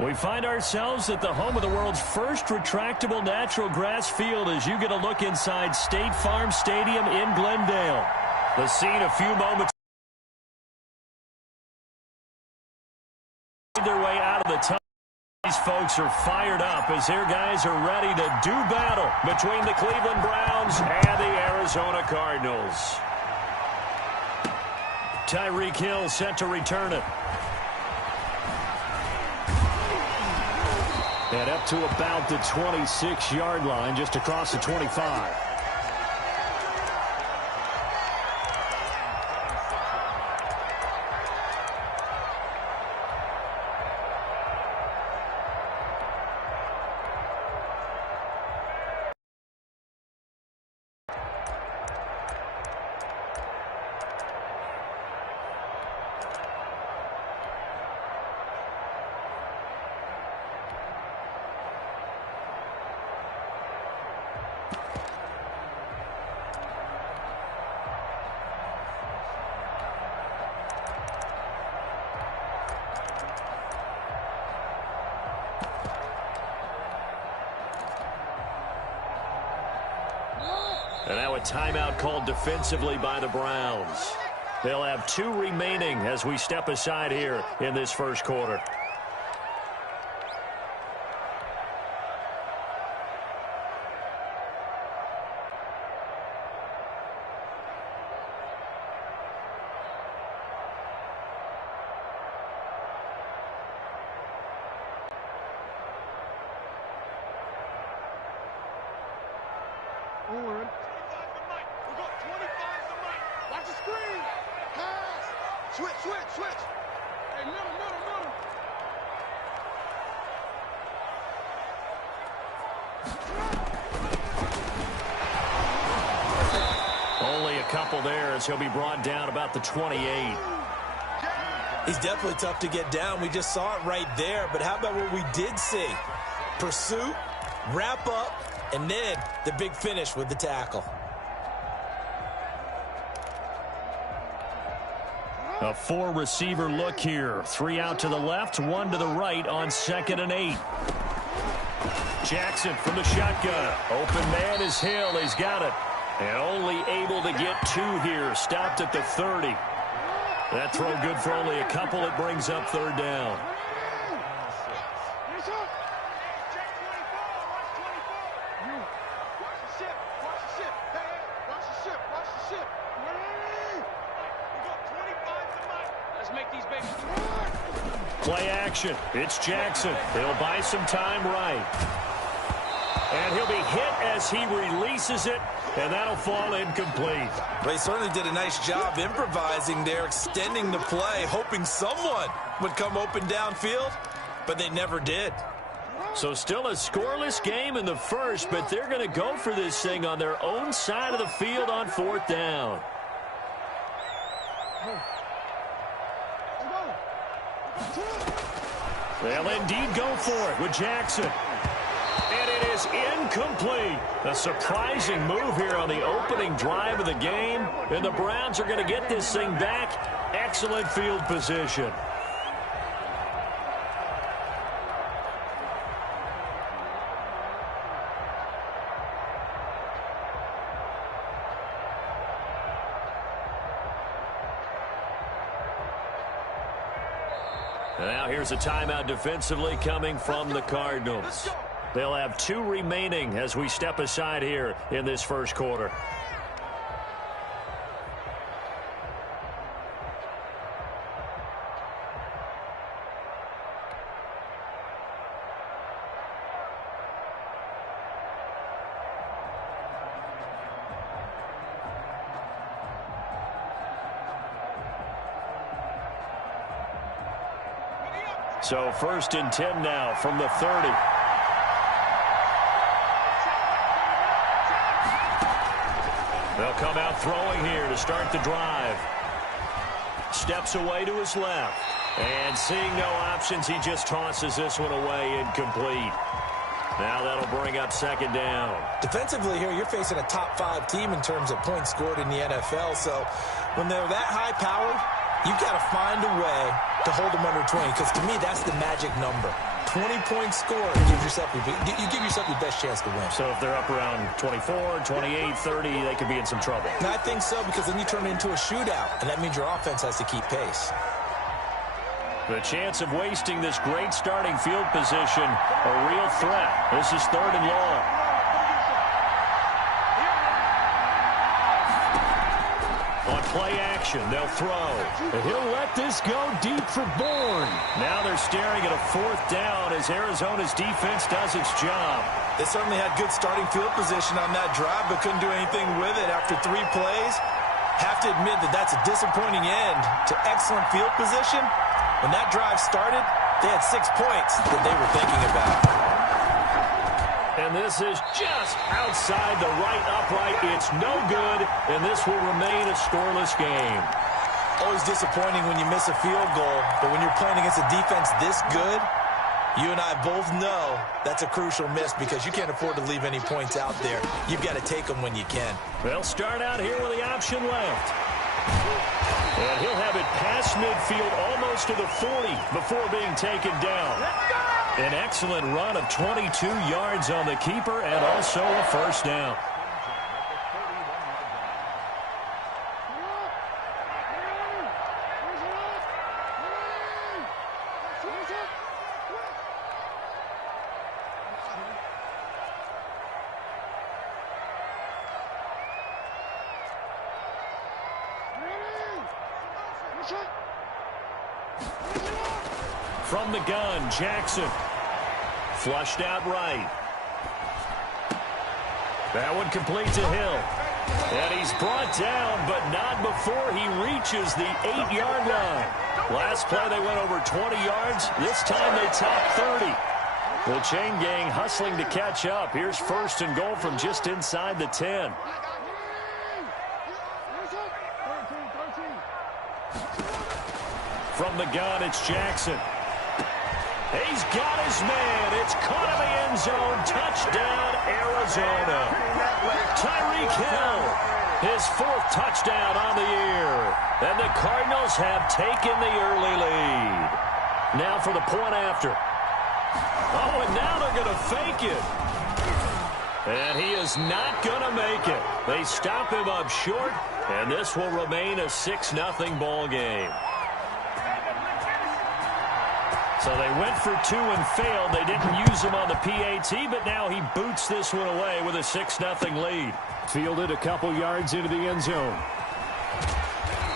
We find ourselves at the home of the world's first retractable natural grass field as you get a look inside State Farm Stadium in Glendale. The scene a few moments their way out of the tunnel. These folks are fired up as their guys are ready to do battle between the Cleveland Browns and the Arizona Cardinals. Tyreek Hill set to return it. And up to about the 26-yard line, just across the 25. And now a timeout called defensively by the Browns. They'll have 2 remaining as we step aside here in this first quarter. Switch. Hey, middle. Only a couple there as he'll be brought down about the 28. He's definitely tough to get down. We just saw it right there. But how about what we did see? Pursuit, wrap up, and then the big finish with the tackle. A 4-receiver look here. 3 out to the left, 1 to the right on 2nd and 8. Jackson from the shotgun. Open man is Hill. He's got it. And only able to get 2 here. Stopped at the 30. That throw good for only a couple. It brings up 3rd down. Play action. It's Jackson. He'll buy some time right. And he'll be hit as he releases it, and that'll fall incomplete. They certainly did a nice job improvising there, extending the play, hoping someone would come open downfield, but they never did. So still a scoreless game in the first, but they're going to go for this thing on their own side of the field on 4th down. They'll indeed go for it with Jackson. And it is incomplete. A surprising move here on the opening drive of the game. And the Browns are going to get this thing back. Excellent field position. Now here's a timeout defensively coming from the Cardinals. They'll have 2 remaining as we step aside here in this first quarter. So 1st and 10 now from the 30. They'll come out throwing here to start the drive. Steps away to his left. And seeing no options, he just tosses this one away incomplete. Now that'll bring up 2nd down. Defensively here, you're facing a top 5 team in terms of points scored in the NFL. So when they're that high-powered, you've got to find a way to hold them under 20, because to me, that's the magic number. 20-point score, you give yourself your best chance to win. So if they're up around 24, 28, 30, they could be in some trouble. And I think so, because then you turn it into a shootout, and that means your offense has to keep pace. The chance of wasting this great starting field position, a real threat. This is 3rd and long. On play action, they'll throw. And he'll let this go deep for Bourne. Now they're staring at a 4th down as Arizona's defense does its job. They certainly had good starting field position on that drive, but couldn't do anything with it after 3 plays. Have to admit that that's a disappointing end to excellent field position. When that drive started, they had 6 points that they were thinking about. And this is just outside the right upright. It's no good, and this will remain a scoreless game. Always disappointing when you miss a field goal, but when you're playing against a defense this good, you and I both know that's a crucial miss because you can't afford to leave any points out there. You've got to take them when you can. They'll start out here with the option left. And he'll have it past midfield almost to the 40 before being taken down. An excellent run of 22 yards on the keeper and also a 1st down. From the gun, Jackson. Flushed out right. That one complete to Hill. And he's brought down, but not before he reaches the 8-yard line. Last play, they went over 20 yards. This time, they top 30. The chain gang hustling to catch up. Here's 1st and goal from just inside the 10. From the gun, it's Jackson. He's got his man. It's caught in the end zone. Touchdown, Arizona. Tyreek Hill, his 4th touchdown on the year. And the Cardinals have taken the early lead. Now for the point after. Oh, and now they're going to fake it. And he is not going to make it. They stop him up short, and this will remain a 6-0 ball game. So they went for 2 and failed. They didn't use him on the PAT, but now he boots this one away with a 6-0 lead. Fielded a couple yards into the end zone.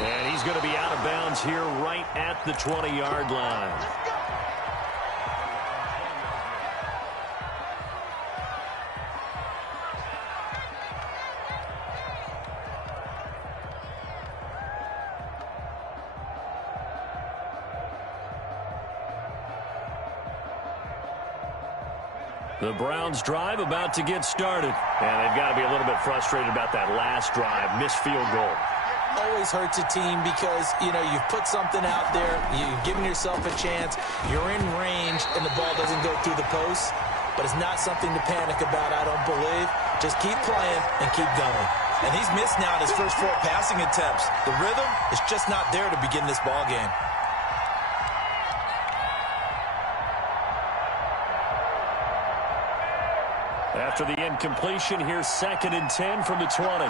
And he's going to be out of bounds here right at the 20-yard line. The Browns drive about to get started. And they've got to be a little bit frustrated about that last drive. Missed field goal. Always hurts a team because, you've put something out there. You've given yourself a chance. You're in range, and the ball doesn't go through the post. But it's not something to panic about, I don't believe. Just keep playing and keep going. And he's missed now his first 4 passing attempts. The rhythm is just not there to begin this ball game. After the incompletion, here's 2nd and 10 from the 20.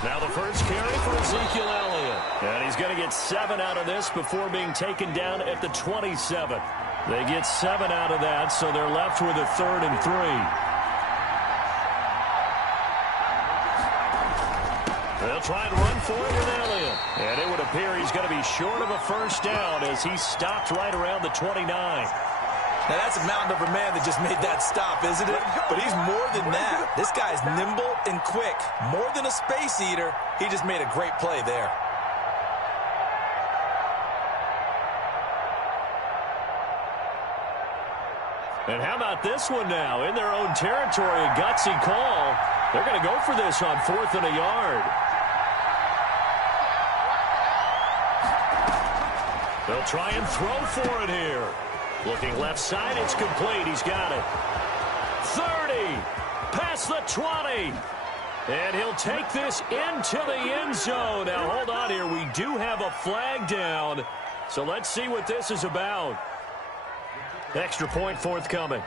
Now the first carry for Ezekiel Elliott. And he's going to get 7 out of this before being taken down at the 27. They get 7 out of that, so they're left with a 3rd and 3. They'll try and run for it with Elliott. And it would appear he's going to be short of a 1st down as he stopped right around the 29. Now, that's a mountain of a man that just made that stop, isn't it? But he's more than that. This guy's nimble and quick. More than a space eater, he just made a great play there. And how about this one now? In their own territory, a gutsy call. They're going to go for this on 4th and a yard. They'll try and throw for it here. Looking left side, it's complete. He's got it. 30, past the 20. And he'll take this into the end zone. Now, hold on here. We do have a flag down. So let's see what this is about. Extra point forthcoming.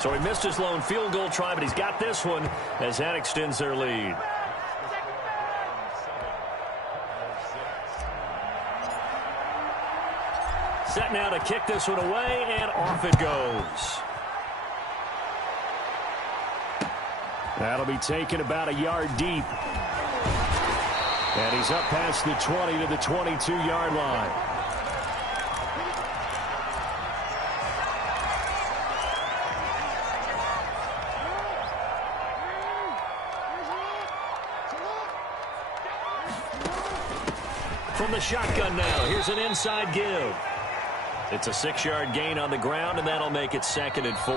So he missed his lone field goal try, but he's got this one as that extends their lead. Set now to kick this one away, and off it goes. That'll be taken about a yard deep. And he's up past the 20 to the 22-yard line. From the shotgun now, here's an inside give. It's a 6-yard gain on the ground, and that'll make it 2nd and 4.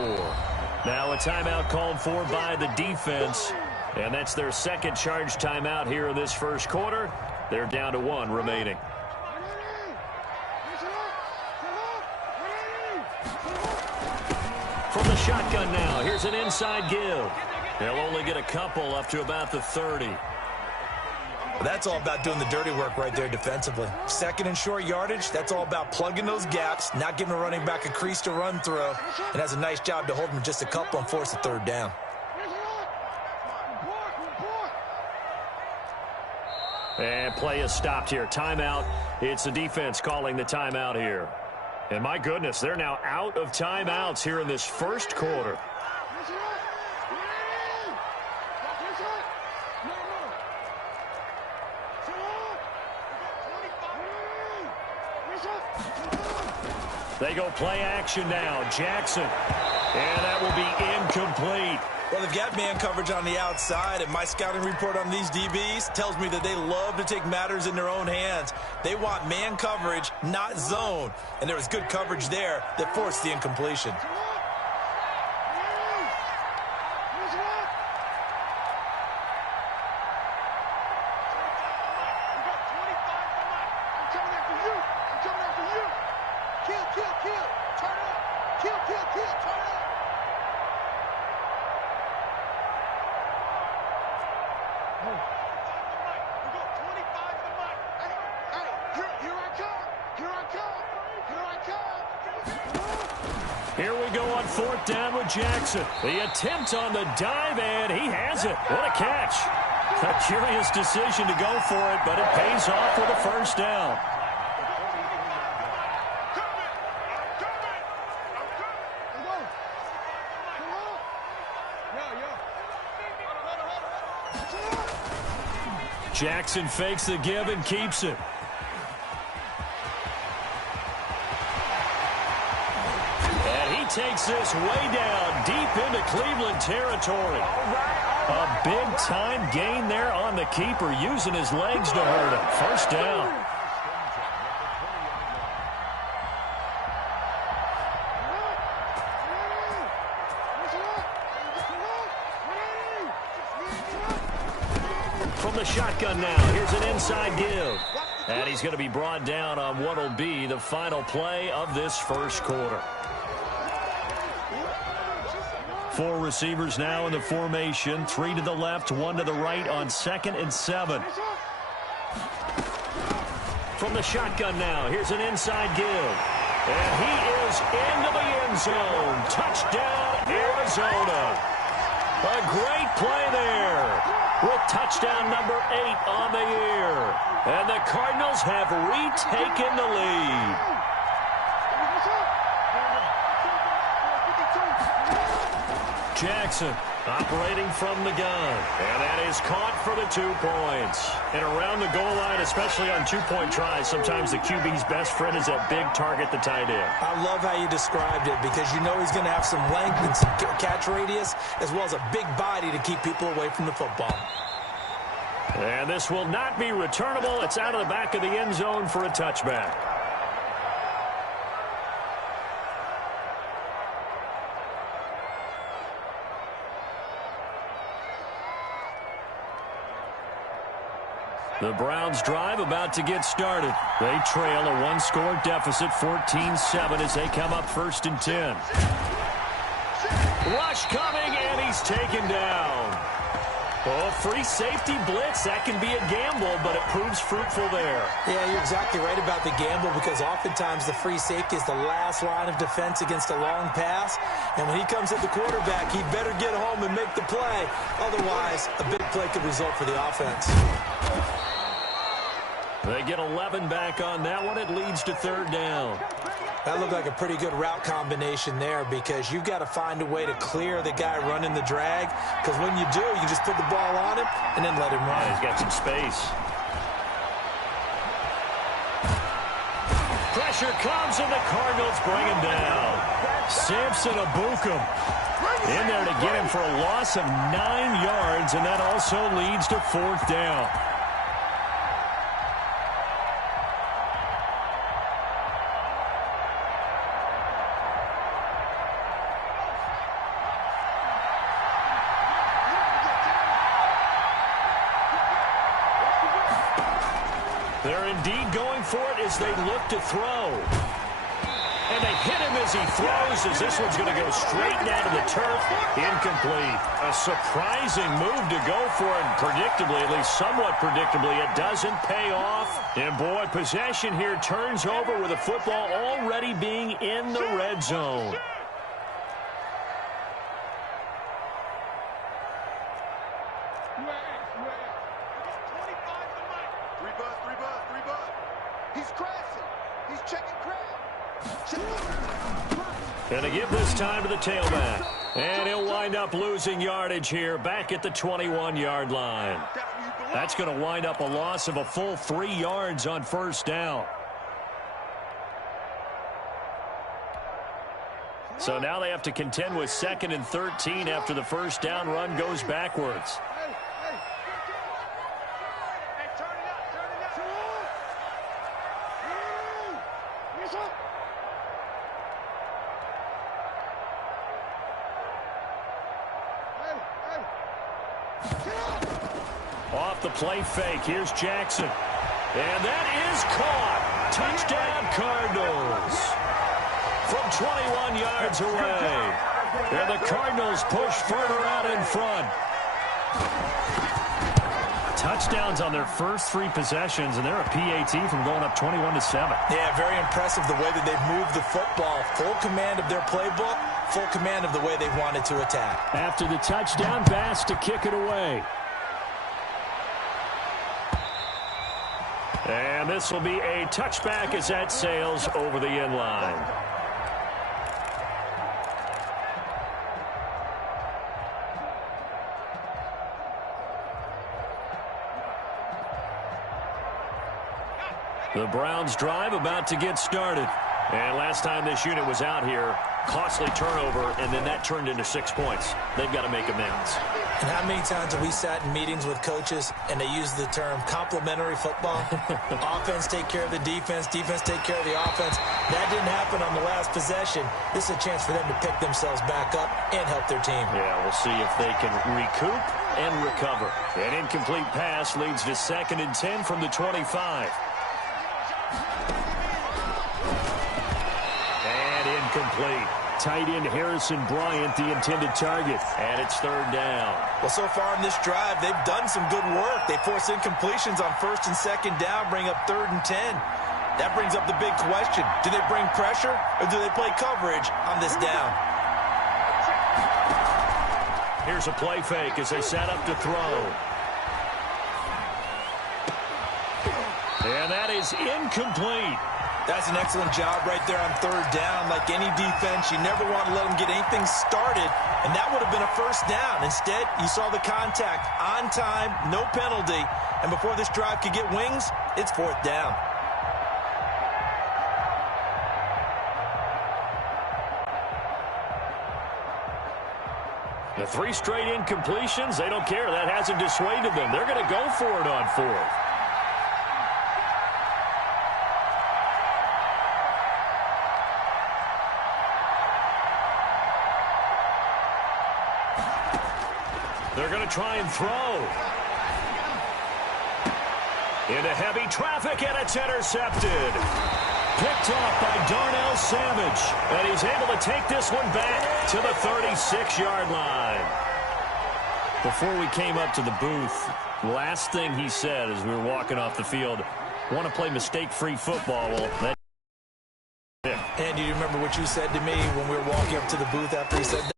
Now a timeout called for by the defense, and that's their second charge timeout here in this first quarter. They're down to 1 remaining. From the shotgun now, here's an inside give. They'll only get a couple up to about the 30. That's all about doing the dirty work right there defensively. 2nd and short yardage, that's all about plugging those gaps, not giving a running back a crease to run through, and has a nice job to hold him just a couple and force a 3rd down. And play is stopped here. Timeout. It's the defense calling the timeout here. And my goodness, they're now out of timeouts here in this first quarter. They go play action now. Jackson. And that will be incomplete. Well, they've got man coverage on the outside, and my scouting report on these DBs tells me that they love to take matters in their own hands. They want man coverage, not zone. And there was good coverage there that forced the incompletion. Here we go on 4th down with Jackson. The attempt on the dive, and he has it. What a catch. A curious decision to go for it, but it pays off with a 1st down. Jackson fakes the give and keeps it. Takes this way down deep into Cleveland territory. A big-time gain there on the keeper, using his legs to hurt him. 1st down. From the shotgun now, here's an inside give. And he's going to be brought down on what will be the final play of this first quarter. 4 receivers now in the formation. 3 to the left, 1 to the right on 2nd and 7. From the shotgun now, here's an inside give. And he is into the end zone. Touchdown, Arizona. A great play there with touchdown number 8 on the year. And the Cardinals have retaken the lead. Jackson operating from the gun. And that is caught for the 2 points. And around the goal line, especially on 2-point tries, sometimes the QB's best friend is that big target, the tight end. I love how you described it, because you know he's going to have some length and some catch radius, as well as a big body to keep people away from the football. And this will not be returnable. It's out of the back of the end zone for a touchback. The Browns drive about to get started. They trail a 1-score deficit, 14-7, as they come up 1st and 10. Rush coming, and he's taken down. Oh, free safety blitz. That can be a gamble, but it proves fruitful there. Yeah, you're exactly right about the gamble because oftentimes the free safety is the last line of defense against a long pass. And when he comes at the quarterback, he better get home and make the play. Otherwise, a big play could result for the offense. They get 11 back on that one. It leads to third down. That looked like a pretty good route combination there because you've got to find a way to clear the guy running the drag because when you do, you just put the ball on him and then let him run. Yeah, he's got some space. Pressure comes and the Cardinals bring him down. Samson Abukum in there to get him for a loss of 9 yards, and that also leads to fourth down. They're indeed going for it as they look to throw. And they hit him as he throws, as this one's going to go straight down to the turf. Incomplete. A surprising move to go for it, and predictably, at least somewhat predictably, it doesn't pay off. And boy, possession here turns over with the football already being in the red zone. Gonna give this time to the tailback. And he'll wind up losing yardage here back at the 21-yard line. That's going to wind up a loss of a full 3 yards on first down. So now they have to contend with 2nd and 13 after the first down run goes backwards. Off the play fake, here's Jackson. And that is caught. Touchdown, Cardinals. From 21 yards away. And the Cardinals push further out in front. Touchdowns on their first 3 possessions, and they're a PAT from going up 21-7. Yeah, very impressive the way that they've moved the football. Full command of their playbook, full command of the way they've wanted to attack. After the touchdown, Bass to kick it away. And this will be a touchback as that sails over the end line. The Browns drive about to get started. And last time this unit was out here, costly turnover, and then that turned into 6 points. They've got to make amends. And how many times have we sat in meetings with coaches and they use the term complementary football? Offense take care of the defense, defense take care of the offense. That didn't happen on the last possession. This is a chance for them to pick themselves back up and help their team. Yeah, we'll see if they can recoup and recover. An incomplete pass leads to 2nd and 10 from the 25. Incomplete. Tight end Harrison Bryant, the intended target. And it's third down. Well, so far in this drive, they've done some good work. They force incompletions on 1st and 2nd down, bring up 3rd and 10. That brings up the big question. Do they bring pressure or do they play coverage on this down? Here's a play fake as they set up to throw. And that is incomplete. That's an excellent job right there on 3rd down. Like any defense, you never want to let them get anything started, and that would have been a first down. Instead, you saw the contact on time, no penalty, and before this drive could get wings, it's 4th down. The 3 straight incompletions, they don't care. That hasn't dissuaded them. They're going to go for it on 4th. They're going to try and throw. Into heavy traffic, and it's intercepted. Picked off by Darnell Savage. And he's able to take this one back to the 36-yard line. Before we came up to the booth, last thing he said as we were walking off the field, want to play mistake-free football. Well, that. And you remember what you said to me when we were walking up to the booth after he said that?